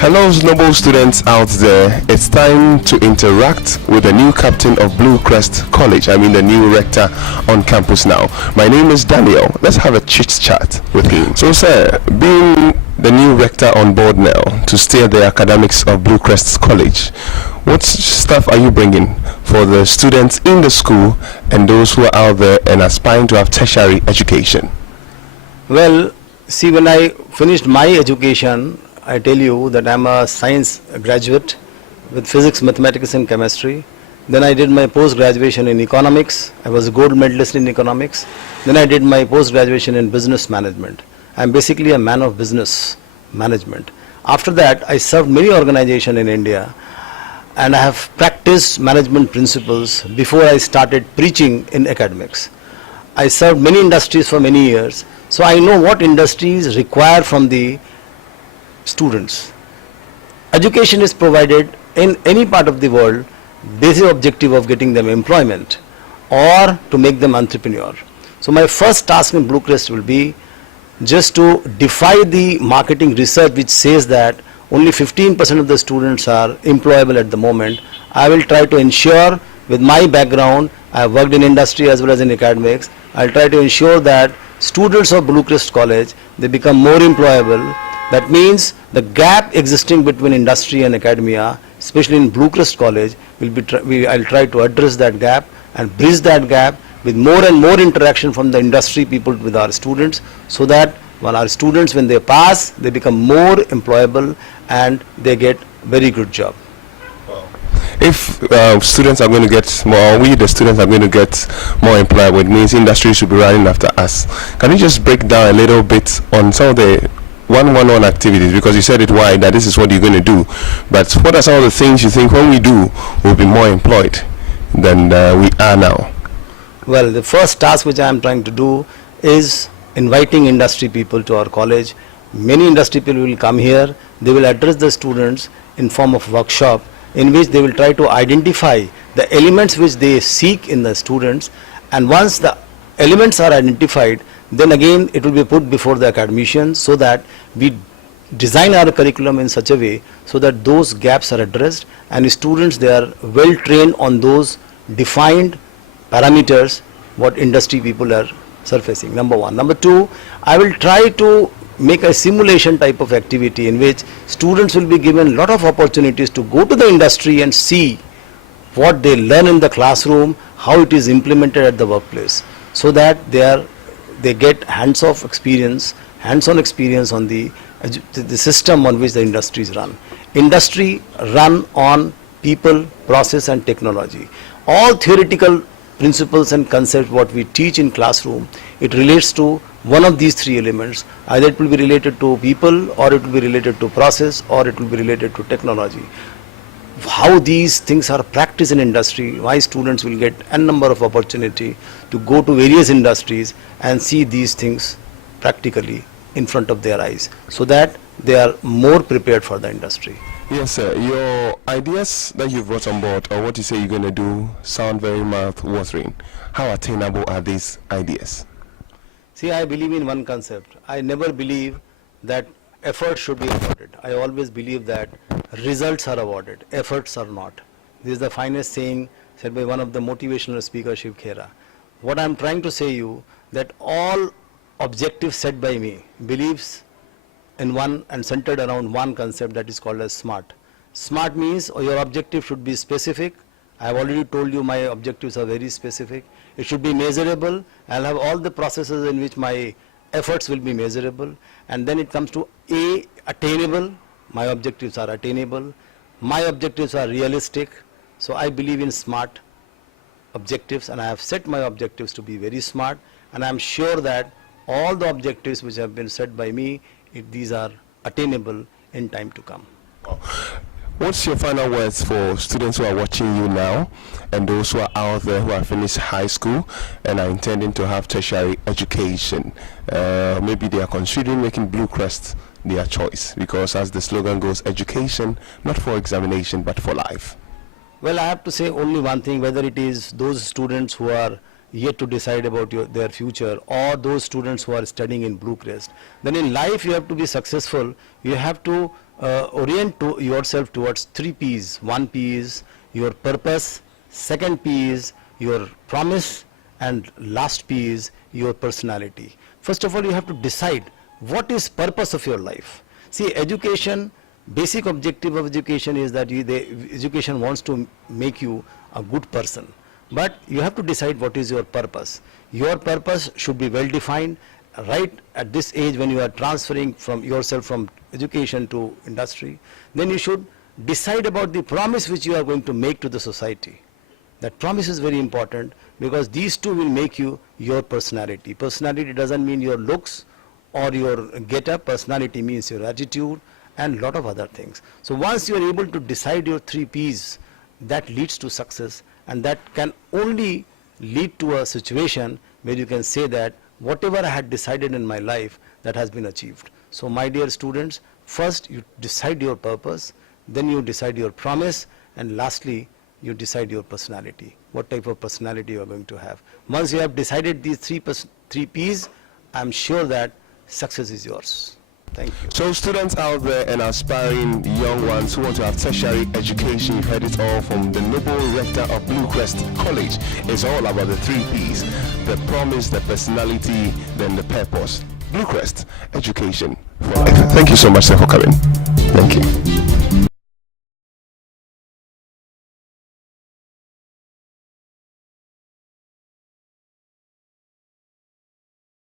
Hello, noble students out there. It's time to interact with the new captain of BlueCrest College. The new rector on campus now. My name is Daniel. Let's have a chit chat with him. So, sir, being the new rector on board now to steer the academics of BlueCrest College, what stuff are you bringing for the students in the school and those who are out there and aspiring to have tertiary education? Well, see, when I finished my education, I tell you that I'm a science graduate with physics, mathematics and chemistry. Then I did my post-graduation in economics. I was a gold medalist in economics. Then I did my post-graduation in business management. I'm basically a man of business management. After that, I served many organizations in India and I have practiced management principles before I started preaching in academics. I served many industries for many years, so I know what industries require from the students. Education is provided in any part of the world, basic objective of getting them employment or to make them entrepreneur. So my first task in BlueCrest will be just to defy the marketing research which says that only 15% of the students are employable at the moment. I will try to ensure, with my background, I have worked in industry as well as in academics, I'll try to ensure that students of BlueCrest College, they become more employable. That means the gap existing between industry and academia, especially in BlueCrest College, I'll try to address that gap and bridge that gap with more and more interaction from the industry people with our students, so that when our students, when they pass, they become more employable and they get very good job. If students are going to get more, we the students are going to get more employable, it means industry should be running after us. Can you just break down a little bit on some of the one-on-one activities, because you said it wide that this is what you're going to do, but what are some of the things you think when we do we'll be more employed than we are now? Well, the first task which I am trying to do is inviting industry people to our college. Many industry people will come here. They will address the students in form of workshop in which they will try to identify the elements which they seek in the students, and once the elements are identified, then again it will be put before the academicians, so that we design our curriculum in such a way so that those gaps are addressed and students, they are well trained on those defined parameters what industry people are surfacing. Number one. Number two, I will try to make a simulation type of activity in which students will be given a lot of opportunities to go to the industry and see what they learn in the classroom, how it is implemented at the workplace, so that they get hands-on experience on the system on which the industries run. Industry run on people, process and technology. All theoretical principles and concepts what we teach in classroom, it relates to one of these three elements. Either it will be related to people, or it will be related to process, or it will be related to technology. How these things are practiced in industry, why students will get a number of opportunity to go to various industries and see these things practically in front of their eyes, so that they are more prepared for the industry. Yes, sir. Your ideas that you've brought on board, or what you say you're going to do, sound very mouth-watering. How attainable are these ideas? See, I believe in one concept. I never believe that effort should be awarded. I always believe that results are awarded, efforts are not. This is the finest saying said by one of the motivational speakers, Shiv Khera. What I am trying to say you, that all objectives set by me believes in one and centered around one concept, that is called as SMART. SMART means your objective should be specific. I have already told you my objectives are very specific. It should be measurable. I'll have all the processes in which my efforts will be measurable. And then it comes to A, attainable. My objectives are attainable. My objectives are realistic. So I believe in SMART objectives, and I have set my objectives to be very smart, and I am sure that all the objectives which have been set by me, these are attainable in time to come. What's your final words for students who are watching you now and those who are out there who have finished high school and are intending to have tertiary education? Maybe they are considering making BlueCrest their choice, because as the slogan goes, education not for examination but for life. Well, I have to say only one thing, whether it is those students who are yet to decide about their future, or those students who are studying in BlueCrest, then in life you have to be successful. You have to orient to yourself towards 3 P's. 1 P is your purpose, second P is your promise, and last P is your personality. First of all, you have to decide what is purpose of your life. See, education, basic objective of education is that education wants to make you a good person. But you have to decide what is your purpose. Your purpose should be well defined right at this age when you are transferring from yourself from education to industry. Then you should decide about the promise which you are going to make to the society. That promise is very important because these two will make you your personality. Personality doesn't mean your looks or your get-up. Personality means your attitude and lot of other things. So once you are able to decide your 3 P's, that leads to success, and that can only lead to a situation where you can say that whatever I had decided in my life, that has been achieved. So my dear students, first you decide your purpose, then you decide your promise, and lastly you decide your personality, what type of personality you are going to have. Once you have decided these 3 P's, I am sure that success is yours. Thank you. So students out there and aspiring young ones who want to have tertiary education, you've heard it all from the noble rector of BlueCrest College. It's all about the 3 P's, the promise, the personality, then the purpose. BlueCrest Education for Life. Thank you so much, sir, for coming. Thank you.